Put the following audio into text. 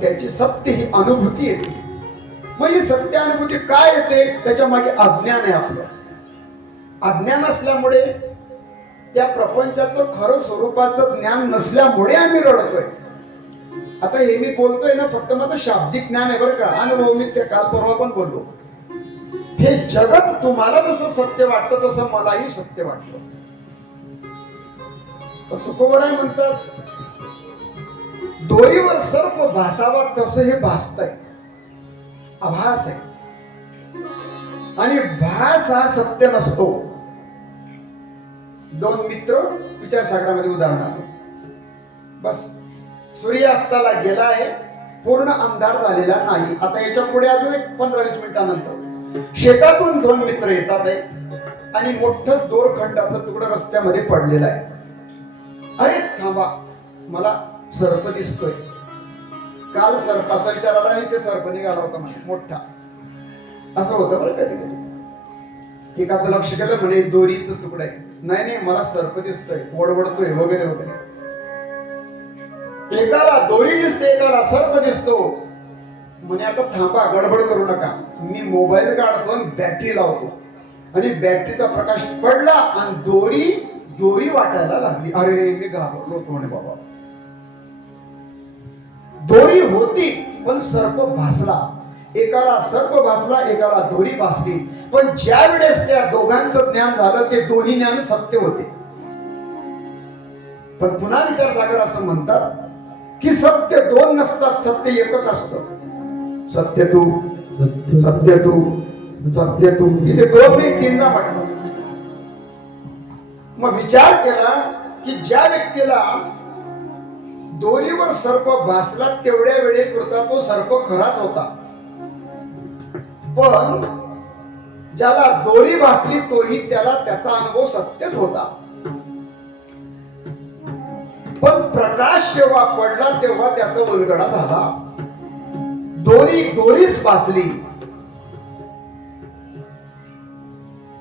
त्याची सत्य ही अनुभूती येते. मग ही सत्य अनुभूती काय येते? त्याच्या मागे अज्ञान आहे. आपलं अज्ञान असल्यामुळे त्या प्रपंचाचं खरं स्वरूपाचं ज्ञान नसल्यामुळे आम्ही रडतोय. आता हे मी बोलतोय ना, फक्त माझं शाब्दिक ज्ञान आहे बरं का. अनुभव मी त्या काल परवा पण बोललो. हे जगत तुम्हाला जसं सत्य वाटतं तसं मलाही सत्य वाटतं. पण तुकोबराय म्हणतात, दोरीवर सर्प भासावा तसं हे भासतंय. आभास आहे आणि भास हा सत्य नसतो. दोन मित्र विचारसागरामध्ये उदाहरणार्थ, बस सूर्यास्ताला गेला आहे, पूर्ण अंधार झालेला नाही. आता याच्या पुढे अजून एक 15-20 मिनिटानंतर शेतातून दोन मित्र येतात आहे आणि मोठं दोरखंडाचं तुकडं रस्त्यामध्ये पडलेलं आहे. अरे थांबा, मला सर्प दिसतोय. काल सर्पाचा विचार आला आणि ते सर्प निघाला होता मोठा. असं होतं बरं कधी कधी. एकाचं लक्ष केलं, म्हणे दोरीचं तुकडं आहे. नाही नाही, मला सर्प दिसतोय, ओढवडतोय वगैरे वगैरे. एकाला दोरी दिसते, एकाला सर्प दिसतो. म्हणे आता थांबा, गडबड करू नका, मी मोबाईल काढतो आणि बॅटरी लावतो. आणि बॅटरीचा प्रकाश पडला आणि दोरी वाटायला लागली. अरे मी घाबरलो होतो म्हणे बाबा. दोरी होती पण सर्प भासला. एकाला सर्प भासला, एकाला दोरी भासली. पण ज्या वेळेस त्या दोघांचं ज्ञान झालं, ते दोन्ही ज्ञान सत्य होते. पण पुन्हा विचारसागर असं म्हणतात की सत्य दोन नसतात, सत्य एकच असतं. सत्य तू, सत्य तू, सत्य तू. इथे दोन नाही, तीनदा म्हटलं. मग विचार केला की ज्या व्यक्तीला दोरीवर सर्प भासला तेवढ्या वेळेपुरता तो सर्प खराच होता. पण ज्याला दोरी भासली तोही त्याचा अनुभव सत्यच होता. पण प्रकाश जेव्हा पडला तेव्हा त्याचा उलगडा झाला. दोरीच भासली